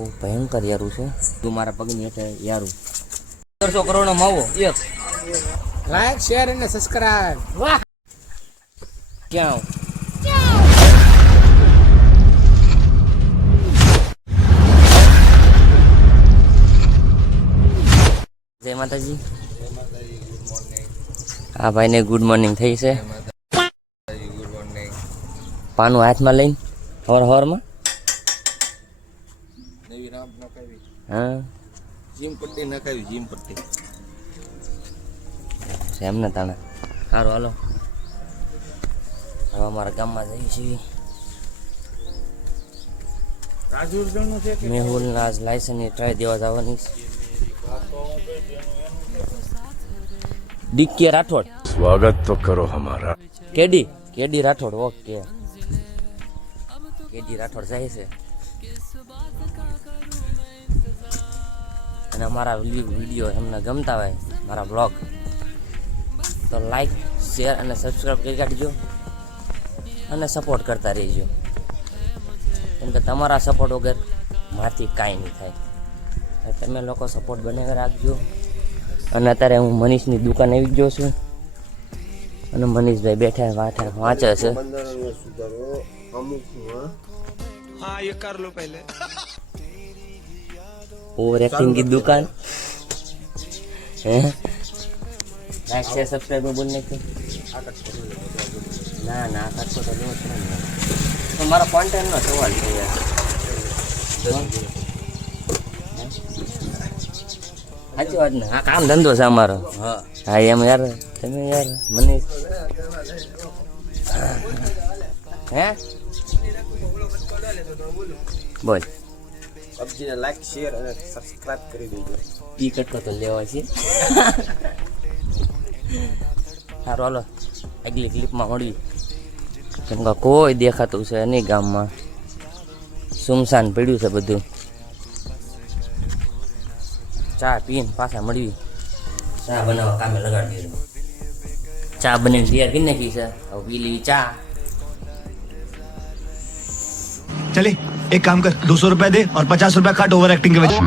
બહુ ભયંકર યારું છે તું મારા પગની હેઠે યારું 100 કરોડનો માવો એક લાઈક શેર અને સબસ્ક્રાઇબ વાહ ક્યાં જય માતાજી આ ભાઈને ગુડ મોર્નિંગ થઈ છે પાનું હાથમાં લઈને હવારમાં નવી રામ નખાવી હા જીમ પટ્ટી નખાવી જીમ પટ્ટી એમને તાણે સારું હાલો હવે અમારા ગામમાં જઈએ છીએ રાજુર જણનું છે કે મેહુલના આજ લાયસન્સની ટ્રાય દેવા જવાની ડીકે રાઠોડ स्वागत तो करो हमारा કેડી રાઠોડ ઓકે કેડી રાઠોડ જાય છે અને અમારા વિડીયો તમને ગમતા હોય મારા બ્લોગ તો લાઈક શેર અને સબસ્ક્રાઈબ કરી કાઢજો અને સપોર્ટ કરતા રહેજો કેમ કે તમારા સપોર્ટ વગર મારાથી કાંઈ નહીં થાય તમે લોકો સપોર્ટ બનાવી રાખજો અને અત્યારે હું મનીષની દુકાન આવી ગયો છું અને મનીષભાઈ બેઠા વાંચે છે हाँ ये कर लो पहले ओवर एक्टिंग की दुकान है लाइक शेयर सब्सक्राइब में बोलने के ना ना आकट को तो लो तो हमारा कंटेंट નો સવાલ છે યાર સાચી વાત ને આ કામ ધંધો છે અમારો હા એમ યાર તમે યાર મને હે બોલ પબજીને લાઈક શેર અને સબસ્ક્રાઇબ કરી દેજો ઈ કટકો તો લેવા છે સારું હાલો આગલી ક્લિપમાં મળવી કેમ કે કોઈ દેખાતું છે નહીં ગામમાં સુમસાન પડ્યું છે બધું ચા પીને પાછા મળવી ચા બનાવવા કામે લગાડી દીધું ચા બનીને તૈયાર કરી નાખી છે હવે પી લેવી ચા चले एक काम कर 200 रुपए दे और 50 रुपए काट ओवर एक्टिंग के वजह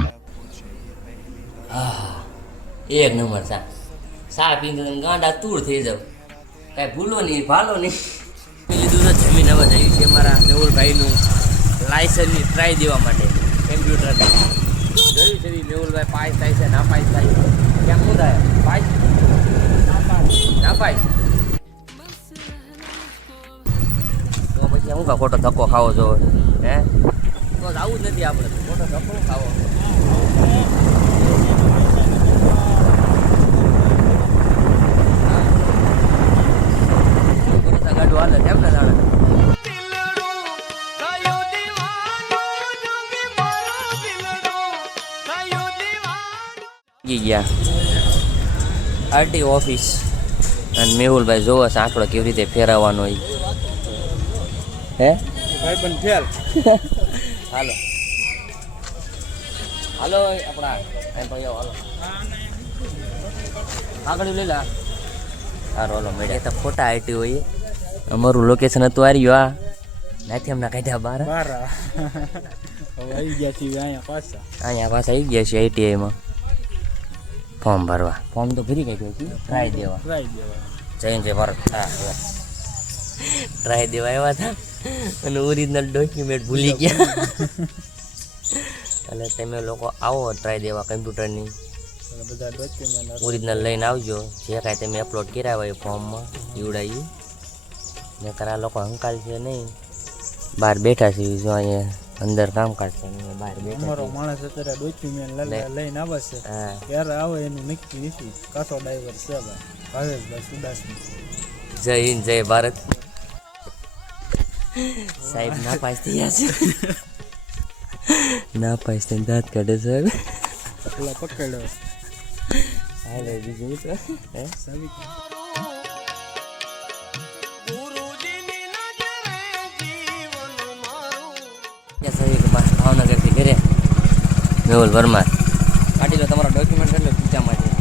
એક નંબર ચા પીને તમે ગાંડા તૂર થઈ જાવ કાંઈ ભૂલો નહીં ભાલો નહીં લીધું તો જમીન હવે જયું છે મારા મેહુલભાઈનું લાયસન્સની ટ્રાય દેવા માટે કમ્પ્યુટરની જોયું છે મેહુલભાઈ પાસ થાય છે ના પાસ થાય કેમ શું થાય પાસ ના પાસ તો પછી હું કા ખોટો ધક્કો ખાવો છો હે તો આવું જ નથી આપણે ખોટો ધક્કો ખાવો ગાડું હાલે કેમ ને જાણે ગયા આરટી ઓફિસ અને મેહુલભાઈ જોવે છે આંકડો કેવી રીતે ફેરવવાનો હોય હે ભાઈ પણ ફેલ હાલો હાલો આપણા એમ ભાઈ હાલો આગળ લઈ લા સારું હાલો મેળ્યા તો ખોટા આઈટી હોય અમારું લોકેશન હતું આવ્યું આ નાથી હમણાં કાઢ્યા બહાર બાર હવે આવી ગયા છીએ અહીંયા પાછા આવી ગયા છે આઈટીઆઈમાં ફોર્મ ભરવા ફોર્મ તો ભરી કાઢ્યું છે ટ્રાય દેવા જઈને જે ભારત ટ્રાય દેવા આવ્યા હતા અને ઓરિજિનલ ડોક્યુમેન્ટ ભૂલી ગયા એટલે તમે લોકો આવો ટ્રાય દેવા કમ્પ્યુટરની બધા ડોક્યુમેન્ટ ઓરિજિનલ લઈને આવજો જે કાંઈ તમે અપલોડ કર્યા હોય ફોર્મમાં એવડાવી ને કરા લોકો હંકાલ છે નહીં બહાર બેઠા છે જો અહીંયા અંદર કામકાજ છે બહાર બેઠા અમારો માણસ અત્યારે ડોક્યુમેન્ટ લઈને આવે છે હા ત્યારે આવે એનું નક્કી નથી કાસો ડ્રાઈવર છે ભાઈ ભાવેશભાઈ સુદાસની જય હિન્દ જય ભારત સાહેબ ના પાસ થયા છે ના પાસ થઈને દાંત કાઢે સાહેબ પેલા પકડ્યો હાલે બીજું તો હે સાબિત ભાવનગરથી ઘરે મેહુલ વર્મા કાઢી લો તમારા ડોક્યુમેન્ટ એટલે પૂછામાંથી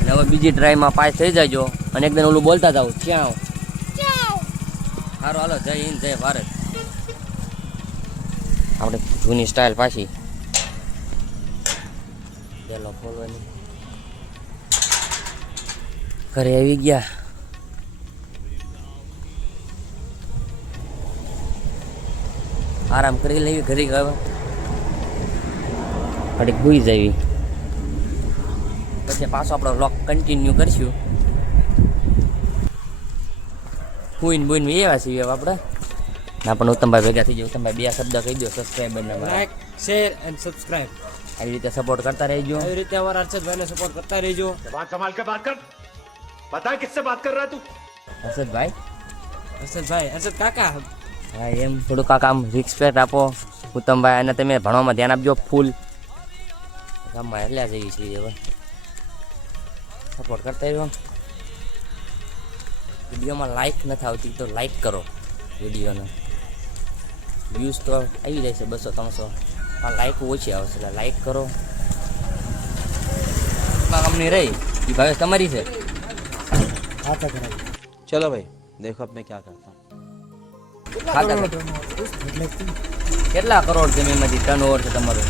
અને હવે બીજી ટ્રાયમાં પાસ થઈ જાજો અને એકદમ ઓલું બોલતા જાઓ ક્યાં સારું હાલો જય હિન્દ જય ભારત આપણે જૂની સ્ટાઇલ પાછી પેલો ખોલવાની. ઘરે આવી ગયા. આરામ કરી લેવી ઘડી હવે ઘડીક ભૂઈ જવી પછી પાછો આપણો વ્લોગ કન્ટિન્યુ કરશું. ભૂઈને ભૂઈને એવા છીએ હવે આપણે ના પણ ઉત્તમભાઈ ભેગા થઈ જાય. ઉત્તમભાઈ બે શબ્દ કહી દો સબસ્ક્રાઈબરના. Like share and subscribe. આવી રીતે સપોર્ટ કરતા રહેજો. આવી રીતે અમારા હર્ષદભાઈને સપોર્ટ કરતા રહેજો. बात संभाल कर बात कर बता किससे बात कर रहा है तू હર્ષદભાઈ હર્ષદભાઈ હર્ષદ કાકા હા એમ થોડુંક આમ રિસ્પેક્ટ આપો ઉત્તમભાઈ. અને તમે ભણવામાં ધ્યાન આપજો ફૂલ. ગામમાં એટલા જેવી છીએ હવે સપોર્ટ કરતા રહ્યો. વિડીયોમાં લાઈક નથી આવતી તો લાઈક કરો વિડીયોને. વ્યૂઝ તો આવી જાય છે 200-300 પણ લાઈક ઓછી આવશે એટલે લાઈક કરો. કંપની રહી એ ભાવે તમારી છે. ખાતા કરાવી. चलो भाई देखो अब मैं क्या करता हूँ ખાતા કરો. કેટલા કરોડ જમીનમાંથી ટર્ન ઓવર છે તમારું?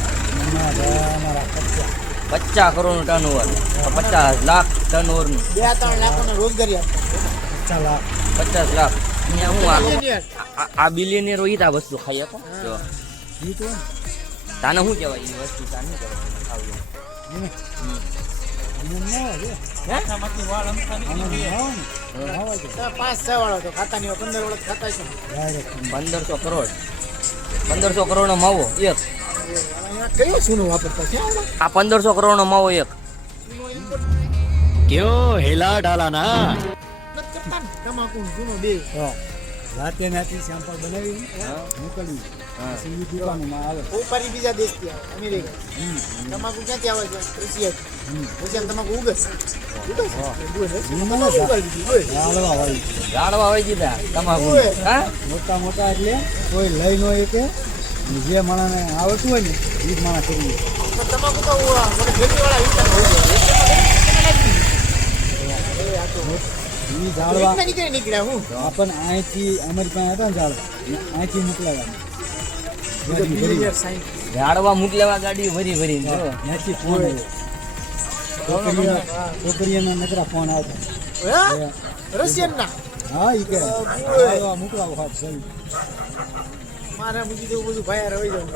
50 કરોડનું ટર્ન ઓવર. 50 લાખ ટર્ન ઓવરનું 2-3 લાખોને રોજગારી આપે. 50 લાખ. અહીંયા હું આ બિલિયનિયર હોય આ વસ્તુ ખાઈ આપો જો તાને શું કહેવાય એ વસ્તુ તાને શું કહેવાય વાળો તો ખાતા નહીં 15 વાળો ખાતા છે. 1500 કરોડ 1500 કરોડનો માવો એક. કયો સોનું વાપરતા છે આ 1500 કરોડનો માવો એક. क्यों हिला डाला ना તમાકુ જૂનો બે રાતે નાથી સેમ્પલ બનાવી મોકલવી પછી દુકાનમાં આવે ઉપારી બીજા દેશથી આવે અમેરિકા. તમાકુ ક્યાંથી આવે છે? રશિયા તમાકુ ઉગે ઝાડવા હોય દીધા તમાકુ. હા મોટા મોટા એટલે કોઈ લઈ નો કે જે માણસને આવડતું હોય ને એ જ માણસ કરી. તમાકુ તો નીકળ્યા હું આપણ અહીંથી અમેરિકા હતા ને અહીંથી મોકલાવ્યા ઝાડવા મોકલેવા ગાડી ભરી ભરી ત્યાંથી ફોન આવ્યો. છોકરીઓના નકરા ફોન આવતા રશિયન ના. હા એ કે મોકલાવો હાથ સહી મારે મૂકી દેવું બધું ભાઈ રહી જાવ.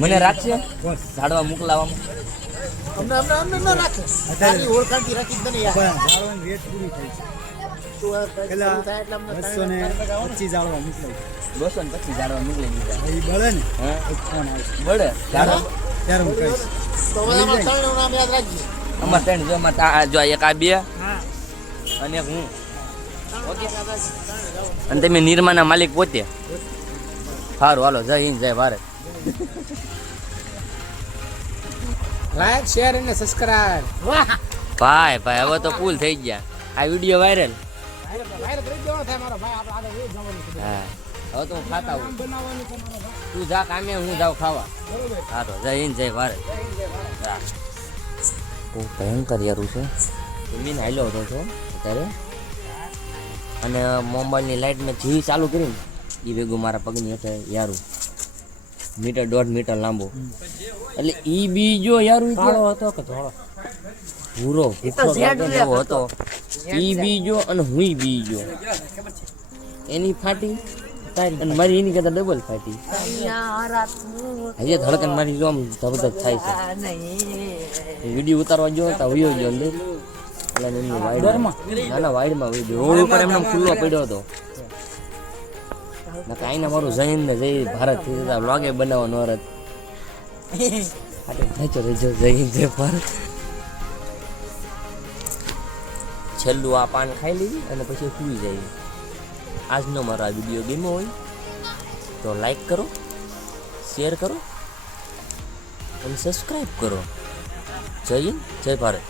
મને રાખશે ઝાડવા મોકલાવામાં? અમને ન રાખે અત્યારે ઓળખાણથી રાખી જ નહીં યાર. ઝાડવાની રેટ પૂરી થઈ છે. પેલા 225 ઝાડવા મોકલાય. 225 ઝાડવા મોકલી દીધા. એ બળે ને હા એક ફોન આવે બળે ઝાડવા ત્યારે હું કહીશ. તો અમારા ત્રણનું નામ યાદ રાખજો. અમાર ત્રણ જો જો એક આ બે અને એક હું. ઓકે અને તમે નિર્માના માલિક પોતે. સારું હાલો જય હિન્દ જય ભારત. લાઈક શેર અને સબસ્ક્રાઇબ. વાહ ભાઈ ભાઈ હવે તો ફૂલ થઈ ગયા. આ વિડીયો વાયરલ. હા હવે તો હું ખાતા હું. તું જા કામે હું જાઉં ખાવા. હા તો જય હિન્દ જય ભારત. બહુ ભયંકર યારું છે. મીન હાલ્યો હતો છો અત્યારે અને મોબાઈલની લાઇટ મેં જેવી ચાલુ કરી ને એ ભેગું મારા પગની હેઠે યારું 1.5 મીટર લાંબો. એટલે ઈ બી જો યારું કાળો હતો કે ધોળો ભૂરો ભૂખો એવો હતો. ઈ બી જો અને હું બી જો એની ફાટી અને મારી એની કરતા ડબલ ફાટી. હજી ધડકન મારી જો આમ ધબધબ થાય છે. વિડીયો ઉતારવા ગયો તો વયો ગયો અંદર એટલે એમની વાઈડમાં નાના વાઈડમાં વહી ગયો. રોડ ઉપર એમને ખુલ્લો પડ્યો હતો. કાંઈ મારું જૈન ને જય ભારત વ્લોગે બનાવવાનો રત જય હિન્દ જય ભારત. છેલ્લું આ પાન ખાઈ લીધી અને પછી સુઈ જાય. આજનો મારો આ વિડીયો ગમ્યો હોય તો લાઈક કરો, શેર કરો અને સબસ્ક્રાઈબ કરો. જય હિન્દ જય ભારત.